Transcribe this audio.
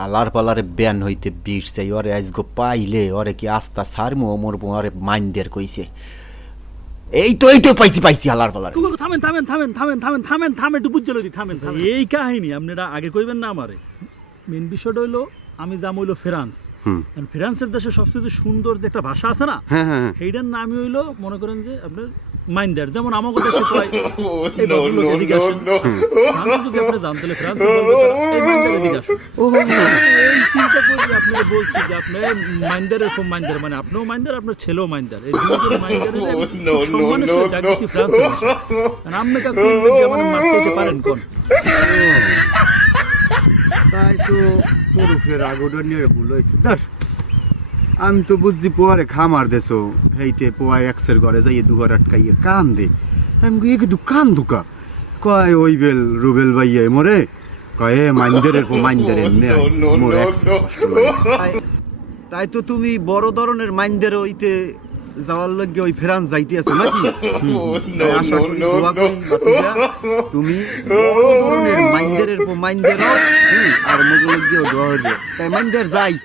হালার পালারে ব্যান হইতে বিষ চাই। ওরে আজগো পাইলে ওরে কি আস্তা সারমু মরবো ওরে মাইন্দের কইছে। এই তো এই তো পাইছি পাইছি হালার পালারে। কুকুর থামেন থামেন থামেন থামেন থামেন থামেন থামেন একটু বুঝতে লদি থামেন থামেন। এই কাহিনী আপনারা আগে কইবেন না আমারে। মেন বিষয়টা হইল আমি যাম হইল ফ্রান্স। ফ্রান্সের দেশে সবচেয়ে সুন্দর যে একটা ভাষা আছে না হ্যাঁ হ্যাঁ হ্যাঁ। সেইটার নামই হইল মনে করেন যে আপনার মাইন্ডার যেমন আমাকে দেশে কয় এই ভদ্রলোক এদিকে আসেন। ফ্রান্সে যদি আপনি ফ্রান্সে তারা, এই মাইন্ডার এদিকে আসেন। এই চিন্তা করে আপনাকে বলছি যে আপনার মাইন্ডার এরকম মাইন্ডার মানে আপনিও মাইন্ডার আপনার ছেলেও মাইন্ডার এই দুজন মাইন্ডারের সম্মানের সাথে ডাকছি ফ্রান্সে কারণ আপনি কাকু যেমন মারতে যেতে পারেন কোন? তাই তো তোর ফের আগোটা নিয়ে ভুল হয়েছে। দাস আমি তো বুঝছি পোয়ারে খামার দেছো হেইতে পোয়া এক্সের ঘরে যাইয়ে দুয়ার আটকাইয়ে কান দে আমি দোকান দুকা কয় ওই বেল রুবেল ভাইয়ে মরে। কয় মাইন্দারের পো মাইন্দারের নে মোর তাই- তো তুমি বড় ধরনের মাইন্ডের ওইতে যাওয়ার লগে ওই ফেরান যাইতে আছো নাকি? তুমি বড় ধরনের মাইন্দারের পো মাইন্দের আর মগুলো গিয়েও দোয়া হইবে। তাই মাইন্দার যাই।